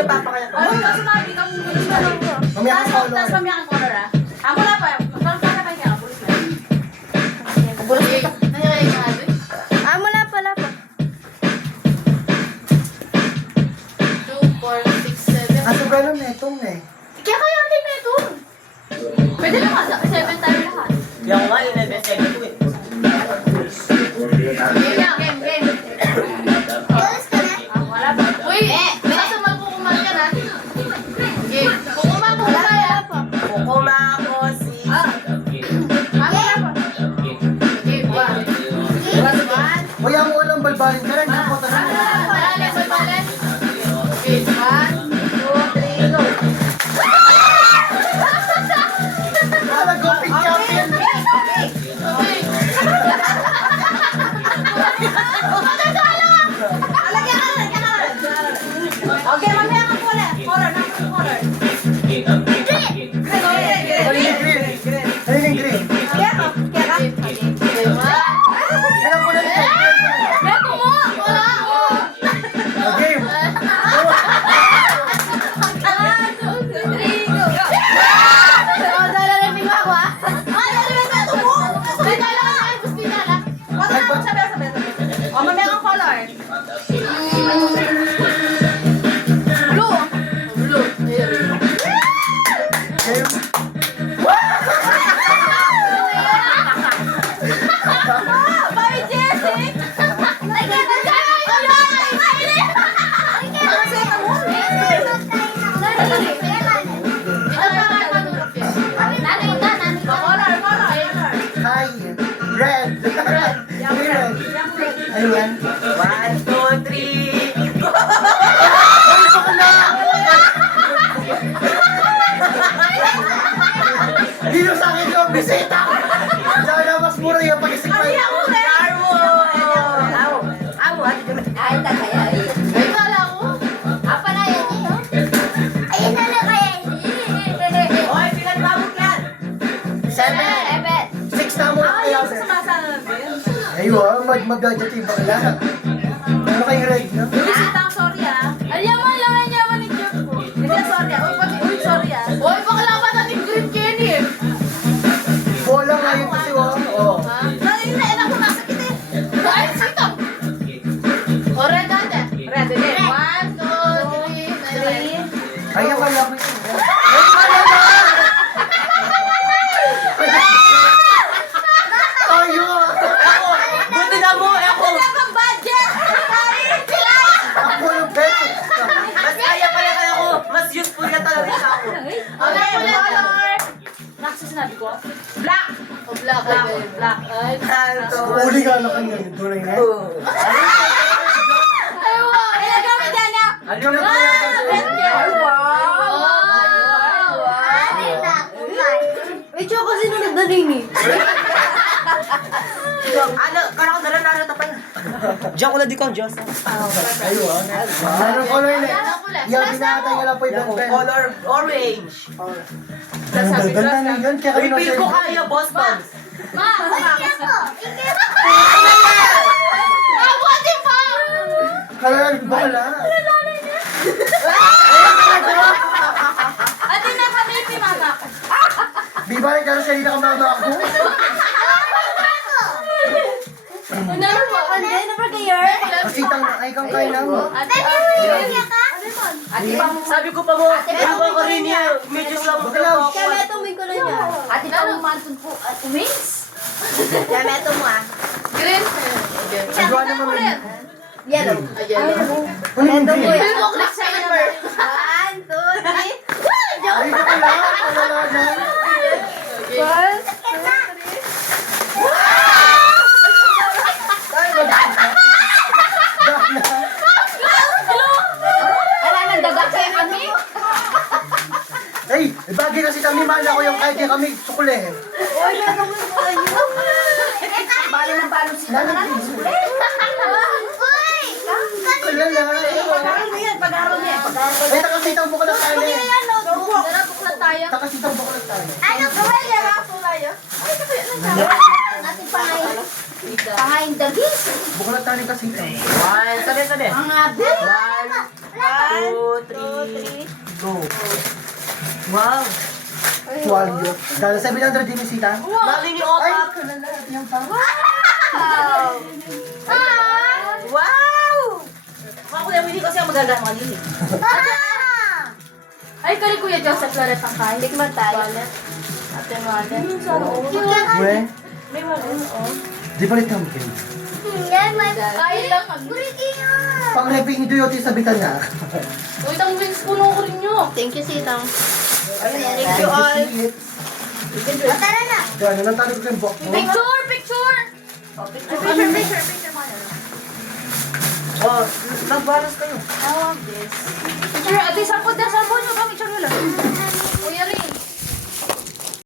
napapakaya ko. Ay, kaso nabi kang gulis na lang ko. Mamaya kang color. Tapos mamaya kang color ah. Wala pa. Magkakita pa niya. Bulis na. Bulas dito. Nangyari nga ito. Wala pala pa. 2, 4, 6, 7. Kaso gano'n netong eh. Kaya kaya ang team nito. Pwede lang ka. 7 tayo lahat. Yung nga, in-investigate ko eh. Game. Wala pa. Uy, basta magkukumal ka na. Game. Kukumal ya. Kukuma ako si... Wala pa. Game. 1. Kaya mo walang balbalin ka rin. Ako talaga. Balik. Okay, 1, 2, 3, go. Wala, goping champion. Okay, mamaya kang color. Color. Halin yung green. Halin yung green. Alam ko na ito. Beto mo! Wala ako! Okay. 1, 2, 3, go! Dalalamig ako ah! Dalalamig beto mo! Gusto niya lang. Sabi. O, mamaya kang color. Blue! Blue. Okay. Bye, Jessie! Hi. Red. Red. Ano yan? 1, 2, 3. Dito sa akin yung bisita. Sana mas mura yung pag-isip pa yun. Darwo! Awo, ate ko na. Ay, takaya. Ay, kala ko. Apa na yan eh, oh? Ayun na lang kaya eh. Oy, pinagpabot yan! 7. 6 na mo na kaya. Sumasana na ba yun? Ayun, mag-gadget yung bakla. Ano kayong red, no? Bisita ang sorry ah. Ay, yaman ni Jeff ko. Hindi, sorry ah. Uy, sorry ah. Uy, bakla ba natin green candy eh? Bola nga yun kasi, oh. Oh. Nailan ko nasa kita eh. Ay, sito. O, red ate. Red, okay. 1, 2, 3. Ay, ang wala ko yun. Ayun! Buti na mo, ako! Ang budget! Ako yung best! Mas kaya pala kaya ako! Mas useful na talaga ako! Okay, color. Black sa sinabi ko? Black! O, black. Black. Ay, Kanto! Uli ka na kanya. Tunay na. ay, wow. Ay, nagamit yan ah. Ano na kaya? Ay, wow! May choco sino nagdaling eh. Ano, karang ko na lang tapan. Diyan ko na di kong Diyos. Ayun. Anong color na? Yung binatay nga lang po yung best. Color orange. Ang ganda na yun. Kaya kami Refill ko kaya, boss boss. Ma, Mabuti pa! Color bola. Ate na kami si mama. Di ba rin kasi hindi na kamama ako? Ano po? Hindi na ba kayo? Kasi ay kang kain na mo. Ate, Sabi ko pa mo, ano ba ko rin niya? Medyo sa mga ako. Kaya meto mo yung kulay niya. Ate, parang mantun po. Ate, wings? Kaya meto mo ah. Green. Nagawa naman mo yun. Yellow. Ano yung Meto mo green? yan. Blue clock sa number. 1, 2, 3. Ay, ka pala. Wala na. First. Wala nang daga kaya kami. Ay, bagay kasi kami, mahal ako yung kahit kaya kami, sukule. Uy, meto mo yung kulay niyo. Balo ng balo sila. Uy! Kalala. Pag-aaral mo yan, pag-aaral mo yan. Ay, takasitang buko lang tayo. Tara, buklat tayo. Takasitang buko lang tayo. Ano kulay niya? Kulay Ate pangain. Pangain dagis. Buko lang tayo kasitang. One, sabi. Ang abi. 1, 2, 3, Go. Wow. Tuwalyo. Dahil 700 din yung sita. Lagi ni Otak. Yung pang... Wow. Wow. Ako na hindi kasi ako magagaan kanina. Ay, kali Kuya Joseph Loret ang kain. Tikman tayo. Ate Malen. We, May Malen, oh. di ba rin kami kayo? Yan, may... Kain lang kami. Buriti nga. Pang reping ito yung sabitan niya. Uy, itang wings puno ko rin nyo. Thank you, Sitang. Thank you all. Tara na. Kaya nyo, natalo ko yung bok mo. Picture! Picture! Picture. Oh, nagbalas kayo. Picture, ate, sapod na, sapod.